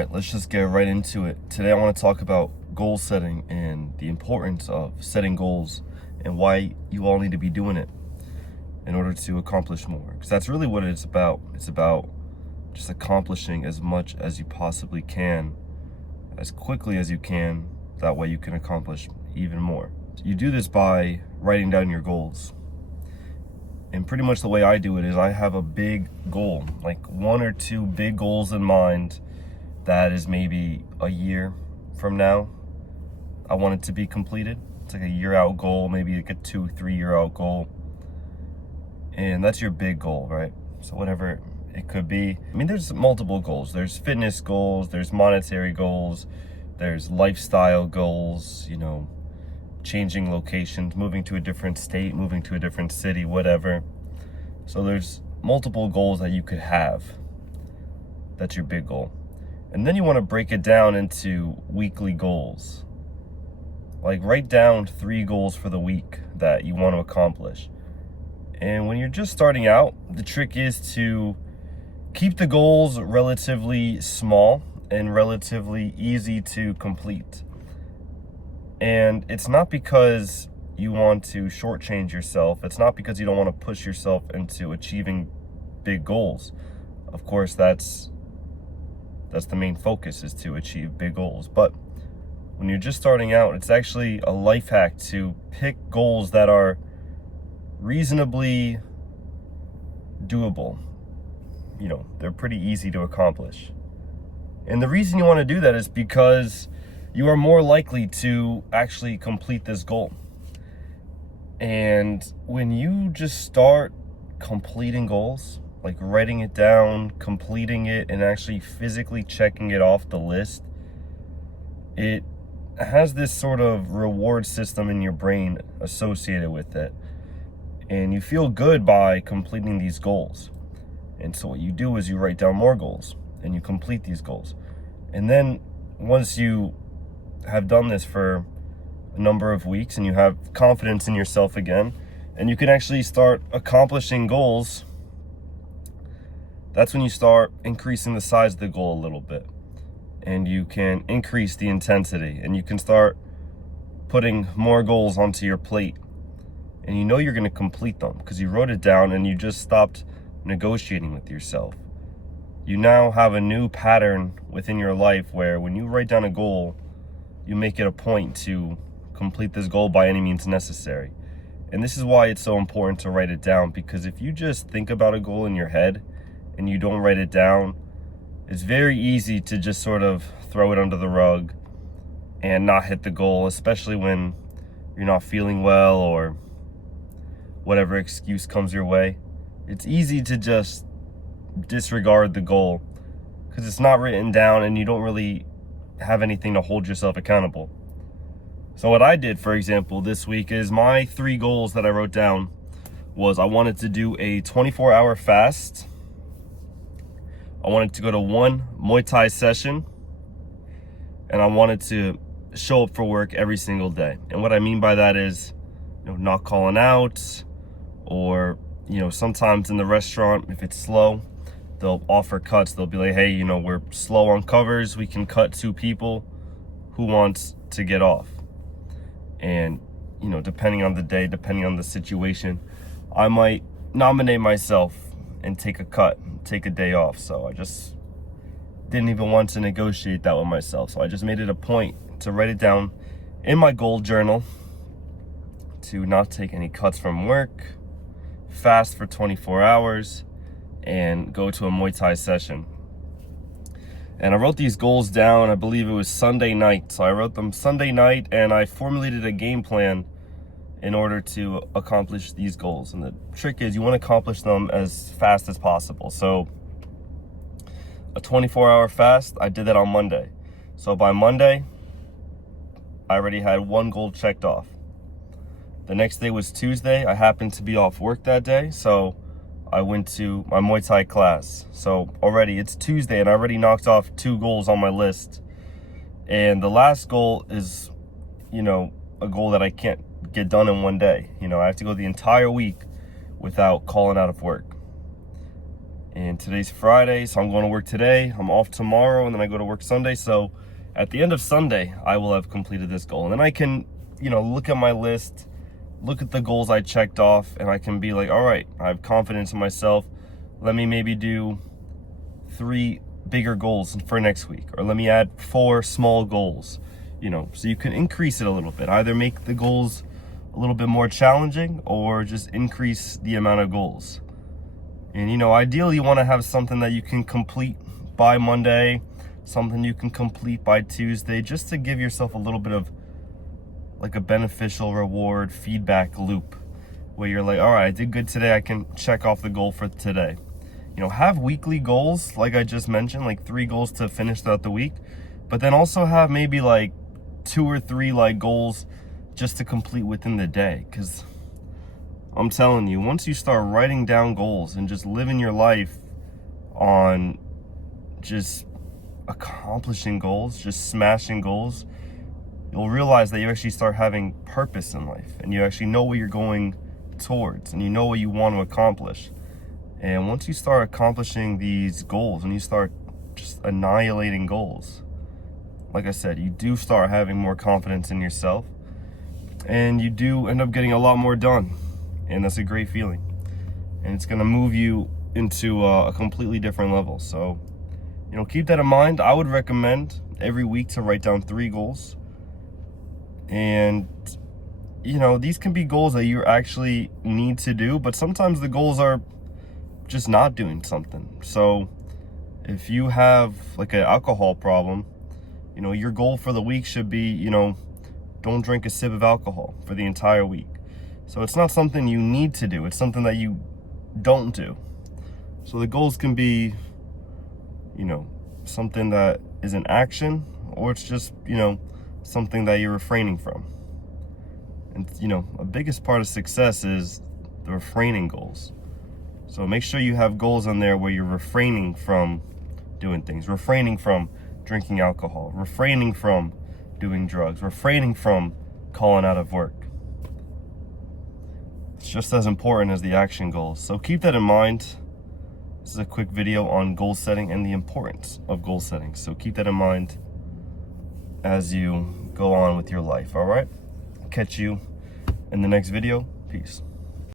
right, let's just get right into it. Today I want to talk about goal setting and the importance of setting goals and why you all need to be doing it in order to accomplish more. Because that's really what it's about. It's about just accomplishing as much as you possibly can, as quickly as you can. That way you can accomplish even more. You do this by writing down your goals. And pretty much the way I do it is I have a big goal, like one or two big goals in mind that is maybe a year from now. I want it to be completed. It's like a year out goal, maybe like a 2-3 year out goal. And that's your big goal, right? So whatever it could be. I mean, there's multiple goals. There's fitness goals, there's monetary goals, there's lifestyle goals, changing locations, moving to a different state, moving to a different city, whatever. So there's multiple goals that you could have. That's your big goal. And then you want to break it down into weekly goals. Like write down 3 goals for the week that you want to accomplish. And when you're just starting out, the trick is to keep the goals relatively small and relatively easy to complete. And it's not because you want to shortchange yourself. It's not because you don't want to push yourself into achieving big goals. Of course, that's the main focus, is to achieve big goals. But when you're just starting out, it's actually a life hack to pick goals that are reasonably doable. They're pretty easy to accomplish. And the reason you want to do that is because you are more likely to actually complete this goal. And when you just start completing goals, like writing it down, completing it, and actually physically checking it off the list, it has this sort of reward system in your brain associated with it. And you feel good by completing these goals. And so what you do is you write down more goals and you complete these goals. And then once you have done this for a number of weeks and you have confidence in yourself again, and you can actually start accomplishing goals, that's when you start increasing the size of the goal a little bit. And you can increase the intensity, and you can start putting more goals onto your plate. And you know you're going to complete them because you wrote it down and you just stopped negotiating with yourself. You now have a new pattern within your life where when you write down a goal, you make it a point to complete this goal by any means necessary. And this is why it's so important to write it down, because if you just think about a goal in your head and you don't write it down, it's very easy to just sort of throw it under the rug and not hit the goal, especially when you're not feeling well or whatever excuse comes your way. It's easy to just disregard the goal because it's not written down and you don't really have anything to hold yourself accountable. So what I did, for example, this week is my 3 goals that I wrote down was I wanted to do a 24-hour fast. I wanted to go to 1 Muay Thai session, and I wanted to show up for work every single day. And what I mean by that is, not calling out, or, sometimes in the restaurant, if it's slow, they'll offer cuts. They'll be like, hey, we're slow on covers. We can cut 2 people. Who wants to get off? And, depending on the day, depending on the situation, I might nominate myself and take a cut, take a day off. So I just didn't even want to negotiate that with myself. So I just made it a point to write it down in my goal journal to not take any cuts from work, fast for 24 hours, and go to a Muay Thai session. And I wrote these goals down, I believe it was Sunday night. So I wrote them Sunday night, and I formulated a game plan in order to accomplish these goals. And the trick is you want to accomplish them as fast as possible. So a 24-hour fast, I did that on Monday. So by Monday, I already had 1 goal checked off. The next day was Tuesday. I happened to be off work that day, so I went to my Muay Thai class. So already it's Tuesday and I already knocked off 2 goals on my list. And the last goal is, a goal that I can't get done in one day. I have to go the entire week without calling out of work. And today's Friday, so I'm going to work today. I'm off tomorrow, and then I go to work Sunday. So at the end of Sunday, I will have completed this goal. And then I can, look at my list, look at the goals I checked off, and I can be like, all right, I have confidence in myself. Let me maybe do 3 bigger goals for next week, or let me add 4 small goals, so you can increase it a little bit. Either make the goals a little bit more challenging or just increase the amount of goals. And ideally you want to have something that you can complete by Monday, something you can complete by Tuesday, just to give yourself a little bit of like a beneficial reward feedback loop where you're like, all right, I did good today, I can check off the goal for today. Have weekly goals, like I just mentioned, like 3 goals to finish throughout the week, but then also have maybe like 2 or 3 like goals just to complete within the day. Because I'm telling you, once you start writing down goals and just living your life on just accomplishing goals, just smashing goals, you'll realize that you actually start having purpose in life, and you actually know what you're going towards, and you know what you want to accomplish. And once you start accomplishing these goals and you start just annihilating goals, like I said, you do start having more confidence in yourself, and you do end up getting a lot more done. And that's a great feeling. And it's gonna move you into a completely different level. So, keep that in mind. I would recommend every week to write down 3 goals. And, these can be goals that you actually need to do, but sometimes the goals are just not doing something. So if you have like an alcohol problem, your goal for the week should be, don't drink a sip of alcohol for the entire week. So it's not something you need to do, it's something that you don't do. So the goals can be, something that is an action, or it's just, something that you're refraining from. And, a biggest part of success is the refraining goals. So make sure you have goals on there where you're refraining from doing things, refraining from drinking alcohol, refraining from doing drugs, refraining from calling out of work. It's just as important as the action goals. So keep that in mind. This is a quick video on goal setting and the importance of goal setting. So keep that in mind as you go on with your life, all right? Catch you in the next video. Peace.